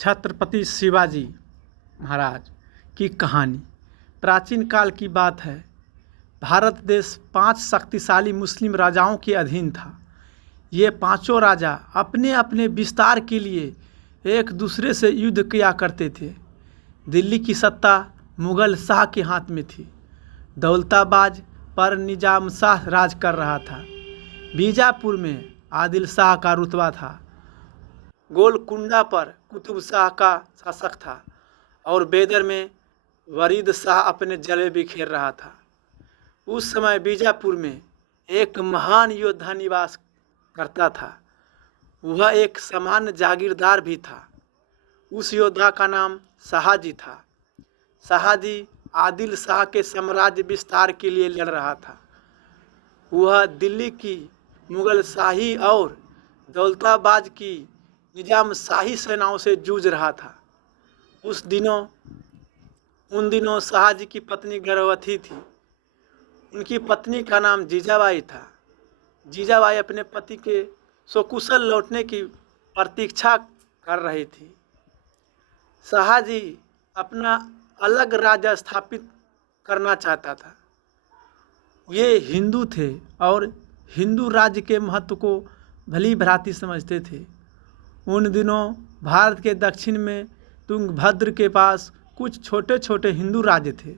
छत्रपति शिवाजी महाराज की कहानी प्राचीन काल की बात है। भारत देश 5 शक्तिशाली मुस्लिम राजाओं के अधीन था। ये पांचों राजा अपने अपने विस्तार के लिए एक दूसरे से युद्ध किया करते थे। दिल्ली की सत्ता मुग़ल शाह के हाथ में थी। दौलताबाद पर निजाम शाह राज कर रहा था। बीजापुर में आदिल शाह का रुतबा था। गोलकुंडा पर कुतुब शाह का शासक था और बेदर में वरीद शाह अपने जलवे बिखेर रहा था। उस समय बीजापुर में एक महान योद्धा निवास करता था। वह एक सामान्य जागीरदार भी था। उस योद्धा का नाम शाहजी था। शाहजी आदिल शाह के साम्राज्य विस्तार के लिए लड़ रहा था। वह दिल्ली की मुग़ल शाही और दौलताबाद की निजाम शाही सेनाओं से जूझ रहा था। उन दिनों शाहजी की पत्नी गर्भवती थी। उनकी पत्नी का नाम जीजाबाई था। जीजाबाई अपने पति के सकुशल लौटने की प्रतीक्षा कर रही थी। शाहजी अपना अलग राज्य स्थापित करना चाहता था। ये हिंदू थे और हिंदू राज्य के महत्व को भली भांति समझते थे। उन दिनों भारत के दक्षिण में तुंगभद्र के पास कुछ छोटे छोटे हिंदू राज्य थे।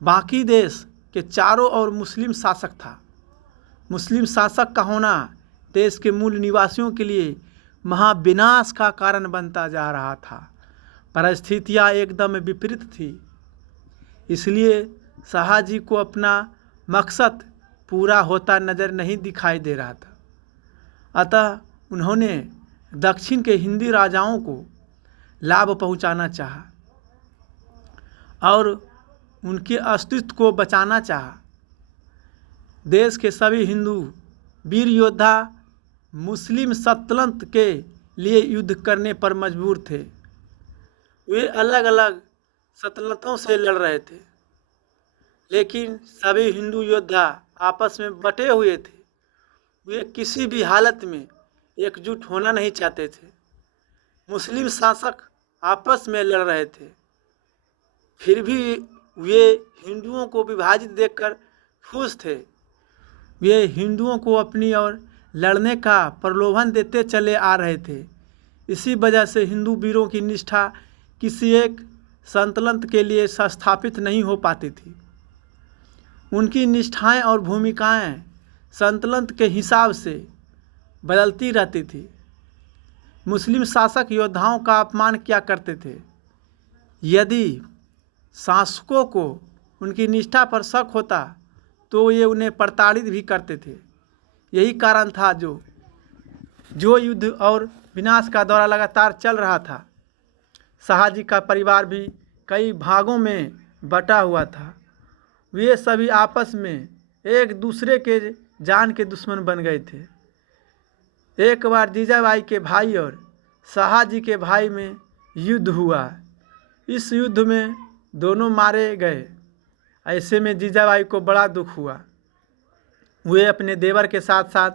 बाकी देश के चारों ओर मुस्लिम शासक था। मुस्लिम शासक का होना देश के मूल निवासियों के लिए महाविनाश का कारण बनता जा रहा था। परिस्थितियाँ एकदम विपरीत थी। इसलिए शाहजी को अपना मकसद पूरा होता नज़र नहीं दिखाई दे रहा था। अतः उन्होंने दक्षिण के हिंदी राजाओं को लाभ पहुंचाना चाहा और उनके अस्तित्व को बचाना चाहा। देश के सभी हिंदू वीर योद्धा मुस्लिम सल्तनत के लिए युद्ध करने पर मजबूर थे। वे अलग अलग सल्तनतों से लड़ रहे थे, लेकिन सभी हिंदू योद्धा आपस में बटे हुए थे। वे किसी भी हालत में एकजुट होना नहीं चाहते थे। मुस्लिम शासक आपस में लड़ रहे थे, फिर भी वे हिंदुओं को विभाजित देखकर खुश थे। वे हिंदुओं को अपनी ओर लड़ने का प्रलोभन देते चले आ रहे थे। इसी वजह से हिंदू वीरों की निष्ठा किसी एक सल्तनत के लिए स्थापित नहीं हो पाती थी। उनकी निष्ठाएं और भूमिकाएं सल्तनत के हिसाब से बदलती रहती थी। मुस्लिम शासक योद्धाओं का अपमान किया करते थे। यदि शासकों को उनकी निष्ठा पर शक होता तो ये उन्हें प्रताड़ित भी करते थे। यही कारण था जो युद्ध और विनाश का दौरा लगातार चल रहा था। शाहजी का परिवार भी कई भागों में बटा हुआ था। वे सभी आपस में एक दूसरे के जान के दुश्मन बन गए थे। एक बार जीजाबाई के भाई और शाहजी के भाई में युद्ध हुआ। इस युद्ध में दोनों मारे गए। ऐसे में जीजाबाई को बड़ा दुख हुआ। वे अपने देवर के साथ साथ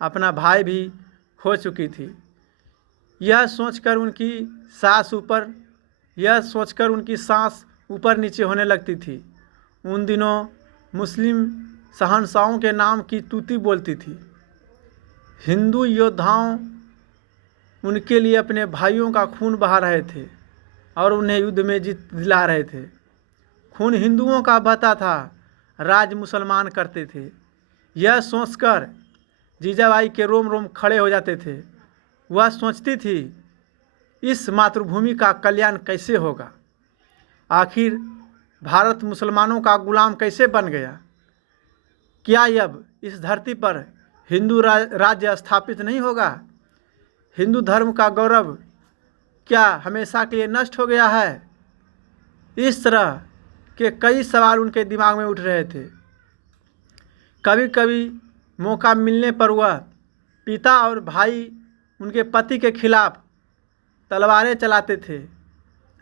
अपना भाई भी खो चुकी थी। यह सोचकर उनकी सांस ऊपर नीचे होने लगती थी। उन दिनों मुस्लिम शहंशाहों के नाम की तूती बोलती थी। हिंदू योद्धाओं उनके लिए अपने भाइयों का खून बहा रहे थे और उन्हें युद्ध में जीत दिला रहे थे। खून हिंदुओं का बहता था, राज मुसलमान करते थे। यह सोचकर जीजाबाई के रोम रोम खड़े हो जाते थे। वह सोचती थी, इस मातृभूमि का कल्याण कैसे होगा? आखिर भारत मुसलमानों का गुलाम कैसे बन गया? क्या अब इस धरती पर हिंदू राज्य स्थापित नहीं होगा? हिंदू धर्म का गौरव क्या हमेशा के लिए नष्ट हो गया है? इस तरह के कई सवाल उनके दिमाग में उठ रहे थे। कभी कभी मौका मिलने पर वह पिता और भाई उनके पति के खिलाफ तलवारें चलाते थे।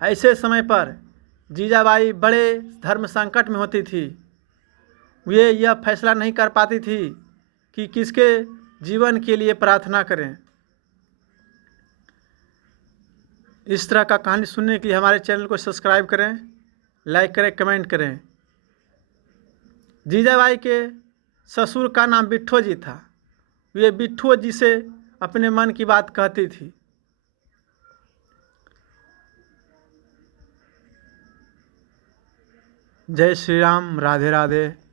ऐसे समय पर जीजाबाई बड़े धर्म संकट में होती थी। वे यह फैसला नहीं कर पाती थी कि किसके जीवन के लिए प्रार्थना करें। इस तरह का कहानी सुनने के लिए हमारे चैनल को सब्सक्राइब करें, लाइक करें, कमेंट करें। जीजाबाई के ससुर का नाम बिट्ठो जी था। वे बिट्ठो जी से अपने मन की बात कहती थी। जय श्री राम, राधे राधे।